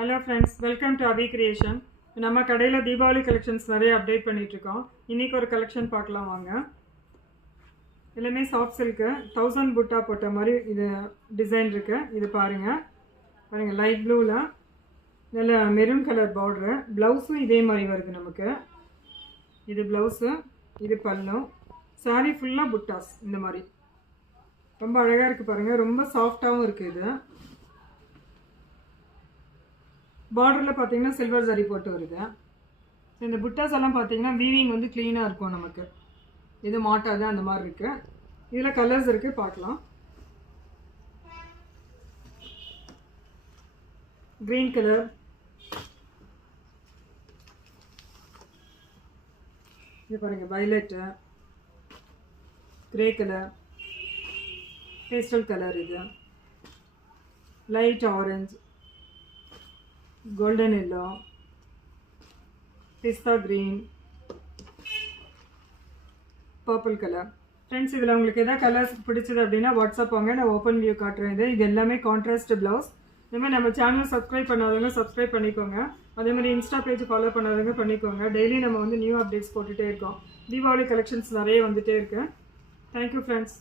Hello friends, welcome to Abhi Creation. நம்ம கடையில Deepavali collections நிறைய அப்டேட் பண்ணிட்டு இருக்கோம். இன்னைக்கு ஒரு கலெக்ஷன் பார்க்கலாம் வாங்க. எல்லாமே சாஃப்ட் சில்க் 1000 புட்டா போட்ட மாதிரி இது டிசைன் இருக்கு. இது பாருங்க. பாருங்க லைட் ப்ளூல நல்ல மெரூன் கலர் பார்டர். ப்ளவுஸும் இதே மாதிரி வருது நமக்கு. இது ப்ளவுஸ், இது பல்லு. saree ஃபுல்லா புட்டாஸ் இந்த மாதிரி. ரொம்ப அழகா இருக்கு பாருங்க. ரொம்ப சாஃப்ட்டாவும் இருக்கு இது. பார்டரில் பார்த்தீங்கன்னா சில்வர் ஜரி போட்டு வருது. இந்த புட்டாஸ் எல்லாம் பார்த்தீங்கன்னா வீவிங் வந்து க்ளீனாக இருக்கும் நமக்கு. இது மாட்டாது அந்த மாதிரி இருக்குது. இதில் கலர்ஸ் இருக்குது பார்க்கலாம். க்ரீன் கலர், இது பாருங்கள் violet, grey colour, pastel colour, இது light orange, golden yellow, pista green, purple color. Friends, இதில் உங்களுக்கு எதாவது கலர்ஸ் பிடிச்சது அப்படின்னா வாட்ஸ்அப் வாங்க, நான் ஓப்பன் வியூ காட்டுறேன். இது எல்லாமே கான்ட்ராஸ்ட் ப்ளவுஸ். இதேமாதிரி நம்ம சேனல் சப்ஸ்கிரைப் பண்ணாதவங்க சப்ஸ்கிரைப் பண்ணிக்கோங்க. அதே மாதிரி இன்ஸ்டா பேஜ் ஃபாலோ பண்ணாதவங்க பண்ணிக்கோங்க. டெய்லி நம்ம வந்து நியூ அப்டேட்ஸ் போட்டுகிட்டே இருக்கோம். தீபாவளி கலெக்ஷன்ஸ் நிறைய வந்துகிட்டே இருக்கு. Thank you friends.